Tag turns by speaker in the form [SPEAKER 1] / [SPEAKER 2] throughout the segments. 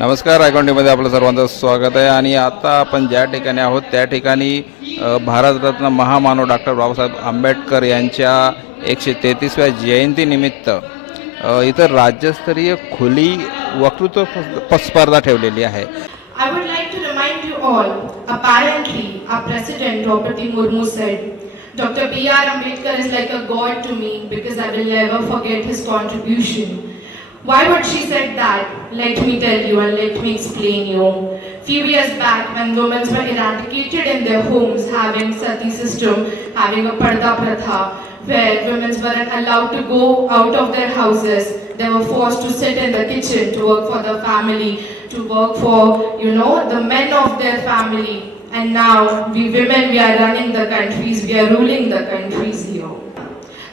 [SPEAKER 1] नमस्कार ऐकवंडेमध्ये आपलं सर्वांचं स्वागत आहे. आणि आता आपण ज्या ठिकाणी आहोत त्या ठिकाणी भारतरत्न महामानव डॉक्टर बाबासाहेब आंबेडकर यांच्या एकशे तेहतीसव्या जयंतीनिमित्त इथं राज्यस्तरीय खुली वक्तृत्व स्पर्धा ठेवलेली आहे.
[SPEAKER 2] Why would she said that? Let me tell you and let me explain you. Few years back, when women were eradicated in their homes, having sati system, having a parda pratha, where women weren't allowed to go out of their houses, they were forced to sit in the kitchen to work for the family, to work for, you know, the men of their family. And now, we women, we are running the countries, we are ruling the countries.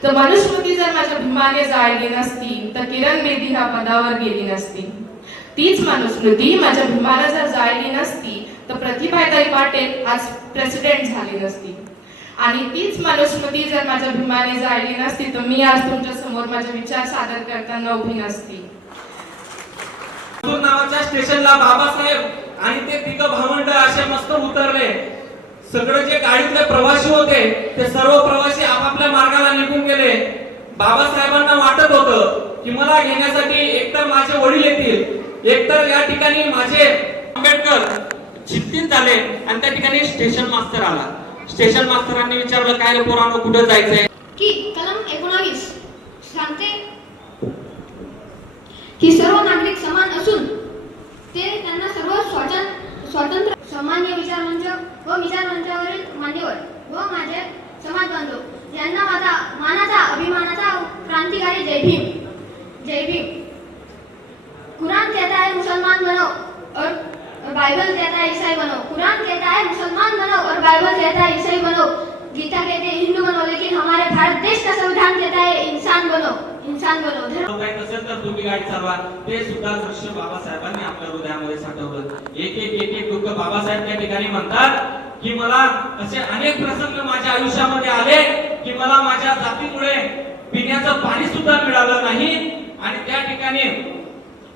[SPEAKER 2] तर मनुस्मृती जर माझ्या भीमाने जाळली नसती तर किरण बेदी ह्या पदावर गेली नसती. तीच मनुस्मृती माझ्या भीमाला जर जाळली नसती तर प्रतिभाताई पाटील आज प्रेसिडेंट झाली नसती. आणि तीच मनुस्मृती जर माझ्या भीमाने जाळली नसती तर मी आज तुमच्यासमोर माझे विचार सादर करताना उभी नसती.
[SPEAKER 1] नावाच्या स्टेशनला बाबासाहेब आणि ते तिघ भावंड असे मस्त उतरले. सगळे जे गाडीतले प्रवासी होते ते सर्व
[SPEAKER 2] प्रवासी आपापल्या मार्गाला निघून गेले. बाबासाहेबांना वाटत होतं की मला घेण्यासाठी एकतर माझे वडील येतील एकतर या ठिकाणी माझे
[SPEAKER 1] आंबेडकर चिंतित झाले आणि त्या ठिकाणी स्टेशन मास्तर आला. स्टेशन मास्तरांनी विचारलं काय रे पोरांनो कुठे जायचंय? की कलम एकोणावीस सांगते. की सर्व नागरिक समान असून ते त्यांना सर्व स्वातंत्र्य स्वातंत्र्य सामान्य म्हणजे व विचारमंचावरील मान्यवर व माझे समाज बांधव यांना माझा मानाचा अभिमानाचा क्रांतिकारी जय भीम. जय भीम. कुरान कहता है मुसलमान बनो और और बाइबल कहता है ईसाई बनो. कुरान कहता है मुसलमान बनो और बाइबल कहता है ईसाई बनो. गीता कहते हैं हिंदू बनो लेकिन हमारे भारत देश का संविधान कहता है इंसान बनो. इंसान बनो. धर्म काही नसेल तर तुम्ही गाडी चालवा. ते सुद्धा दृश्य बाबासाहेबांनी आपल्या हृदयामध्ये साठवलं. एक एक एक एक दुःख बाबासाहेब त्या ठिकाणी म्हणतात की मला असे अनेक प्रसंग माझ्या आयुष्यामध्ये आले की मला माझ्या जातीमुळे पिण्याचं पाणी सुद्धा मिळालं नाही. आणि त्या ठिकाणी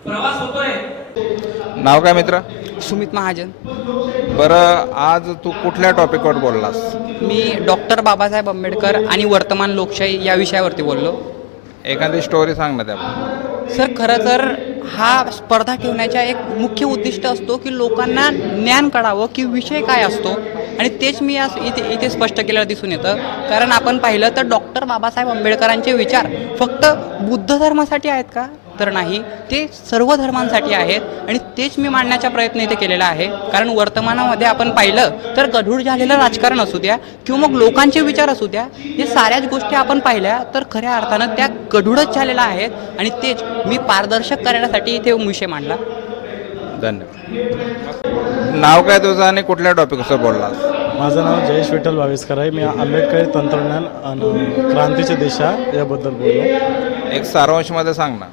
[SPEAKER 1] प्रवास होतोय. नाव काय मित्र?
[SPEAKER 2] सुमित महाजन.
[SPEAKER 1] बरं आज तू कुठल्या टॉपिकवर बोललास?
[SPEAKER 2] मी डॉक्टर बाबासाहेब आंबेडकर आणि वर्तमान लोकशाही या विषयावरती बोललो. एखादी स्टोरी सांग ना त्या सर खरं तर हा स्पर्धा ठेवण्याचा एक मुख्य उद्दिष्ट असतो की लोकांना ज्ञान कळावं की विषय काय असतो. आणि तेच मी आज इथे इथे स्पष्ट केलेलं दिसून येतं. कारण आपण पाहिलं तर डॉक्टर बाबासाहेब आंबेडकरांचे विचार फक्त बुद्ध धर्मासाठी आहेत का? तर नाही. ते सर्व धर्मांसाठी आहेत आणि तेच मी मांडण्याचा प्रयत्न इथे केलेला आहे. कारण वर्तमानामध्ये आपण पाहिलं तर गढूळ झालेलं राजकारण असू द्या किंवा मग लोकांचे विचार असू द्या हे साऱ्याच गोष्टी आपण पाहिल्या तर खऱ्या अर्थानं त्या गढूळच झालेल्या आहेत आणि तेच मी पारदर्शक करण्यासाठी इथे विषय मांडला.
[SPEAKER 1] धन्यवाद. नाव काय तुझं आणि कुठल्या टॉपिकवर बोललास? माझं नाव जयेश विठ्ठल भाविस्कर आहे. मी आंबेडकरी तंत्रज्ञान आणि क्रांतीची दिशा याबद्दल बोललो. एक सारांशमध्ये सांग ना.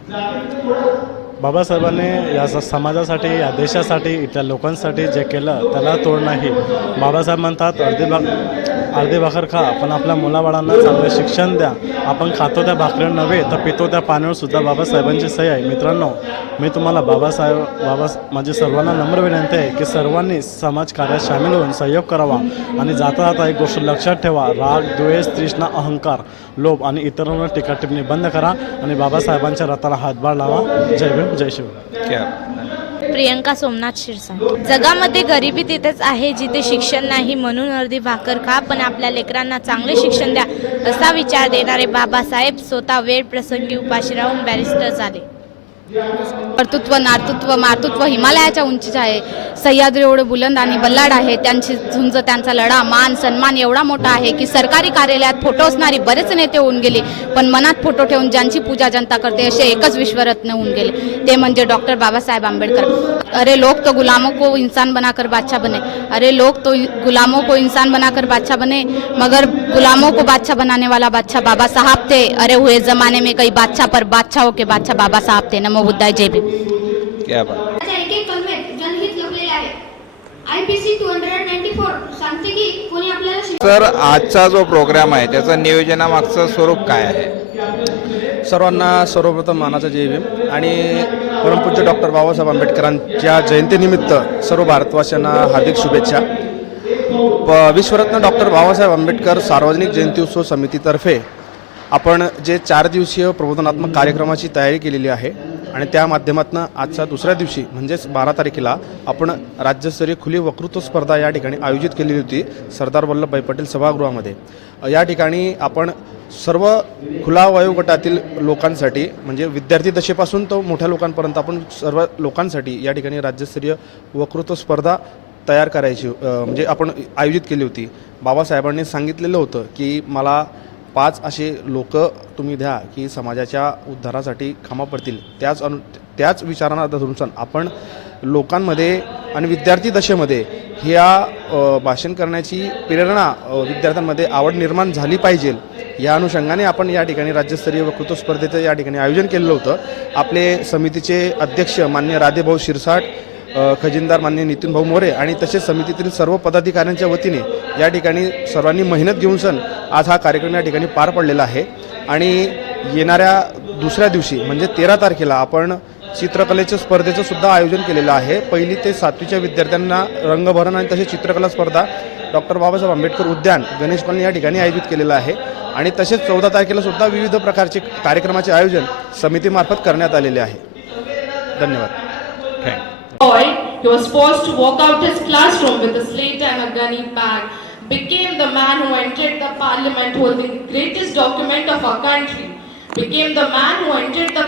[SPEAKER 1] बाबासाहेबांनी या स- समाजासाठी या देशासाठी इथल्या लोकांसाठी जे केलं त्याला तोड नाही. बाबासाहेब म्हणतात अर्धी भाग अर्धी भाकर खा पण आपल्या मुलाबाळांना चांगलं शिक्षण द्या. आपण खातो त्या भाकरीवर नव्हे तर पितो त्या पाण्यावर सुद्धा बाबासाहेबांची सही आहे. मित्रांनो मी तुम्हाला बाबासाहेब बाबा माझी सर्वांना नम्र विनंती आहे की सर्वांनी समाजकार्यात सामील होऊन सहयोग करावा आणि जाता जाता एक गोष्ट लक्षात ठेवा राग द्वेष तृष्णा अहंकार लोभ आणि इतरांवर टीका टिप्पणी बंद करा आणि बाबासाहेबांच्या रथाला हातभार लावा. जय भीम जय शिव क्या
[SPEAKER 2] प्रियंका सोमनाथ शिरसाट जगामध्ये गरिबी तिथेच आहे जिथे शिक्षण नाही म्हणून अर्धी भाकर खा पण आपल्या लेकरांना चांगले शिक्षण द्या असा विचार देणारे बाबासाहेब स्वतः वेळ प्रसंगी उपाशी राहून बॅरिस्टर झाले. कर्तृत्व नार्तृत्व मातृत्व हिमालयाच्या उंचीचे आहे. सह्याद्री एवढे बुलंद आणि बल्लाड आहे. त्यांची झुंज त्यांचा लढा मान सन्मान एवढा मोठा आहे की सरकारी कार्यालयात फोटो असणारी बरेच नेते होऊन गेले. पण मनात फोटो ठेवून ज्यांची पूजा जनता करते असे एकच विश्वरत्न होऊन गेले. ते म्हणजे डॉक्टर बाबासाहेब आंबेडकर. अरे लोग तो गुलामों को इंसान बनाकर बादशाह बने. अरे लोग तो गुलामों को इंसान बनाकर बादशाह बने. मगर गुलामों को बादशाह बनाने वाला बादशाह बाबा साहब थे. अरे हुए जमाने में कई बादशाह पर बादशाहों के बादशाह बाबा साहब थे. नमो बुद्धाय जय भीम.
[SPEAKER 1] क्या बात. त्याच्या एक एक कलमेत जनहित लपलेले आहे
[SPEAKER 2] I P C two hundred ninety four सांगते की कोणी आपल्याला शिक- तर आजचा
[SPEAKER 1] जो प्रोग्राम आहे त्याचं नियोजनामागचं स्वरूप काय आहे? सर्वांना सर्वप्रथम मानाचा जय भीम. आणि परमपूज्य डॉक्टर बाबासाहेब आंबेडकरांच्या जयंतीनिमित्त सर्व भारतवासियांना हार्दिक शुभेच्छा. प विश्वरत्न डॉक्टर बाबासाहेब आंबेडकर सार्वजनिक जयंती उत्सव समितीतर्फे आपण जे चार दिवसीय प्रबोधनात्मक कार्यक्रमाची तयारी केलेली आहे आणि त्या माध्यमातून आजच्या दुसऱ्या दिवशी म्हणजेच बारा तारखेला आपण राज्यस्तरीय खुली वक्तृत्व स्पर्धा या ठिकाणी आयोजित केलेली होती सरदार वल्लभभाई पटेल सभागृहामध्ये. या ठिकाणी आपण सर्व खुला वयोगटातील लोकांसाठी म्हणजे विद्यार्थी दशेपासून तो मोठ्या लोकांपर्यंत आपण सर्व लोकांसाठी या ठिकाणी राज्यस्तरीय वक्तृत्व स्पर्धा तयार करायची म्हणजे आपण आयोजित केली होती. बाबासाहेबांनी सांगितलेलं होतं की मला पाच असे लोक तुम्ही द्या की समाजाच्या उद्धारासाठी खामा पडतील. त्याच अनु त्याच विचारांना धरून आपण लोकांमध्ये आणि विद्यार्थी दशेमध्ये ह्या भाषण करण्याची प्रेरणा विद्यार्थ्यांमध्ये आवड निर्माण झाली पाहिजे. या अनुषंगाने आपण या ठिकाणी राज्यस्तरीय वक्तृत्व स्पर्धेचं या ठिकाणी आयोजन केलेलं होतं. आपले समितीचे अध्यक्ष मान्य राधेभाऊ शिरसाट खजिनदार मान्य नितीन भाऊ मोरे आणि तसेच समितीतील सर्व पदाधिकाऱ्यांच्या वतीने या ठिकाणी सर्वांनी मेहनत घेऊन सण आज हा कार्यक्रम या ठिकाणी पार पडलेला आहे. आणि येणाऱ्या दुसऱ्या दिवशी म्हणजे तेरा तारखेला आपण चित्रकलेच्या स्पर्धेचं सुद्धा आयोजन केलेलं आहे. पहिली ते सातवीच्या विद्यार्थ्यांना रंगभरण आणि तसेच चित्रकला स्पर्धा डॉक्टर बाबासाहेब आंबेडकर उद्यान गणेश कॉलनी या ठिकाणी आयोजित केलेलं आहे. आणि तसेच चौदा तारखेला सुद्धा विविध प्रकारचे कार्यक्रमाचे आयोजन समितीमार्फत करण्यात आलेले आहे. धन्यवाद.
[SPEAKER 2] Boy, he was forced to walk out his classroom with a slate and a gunny bag, became the man who entered the parliament holding the greatest document of our country, became the man who entered the the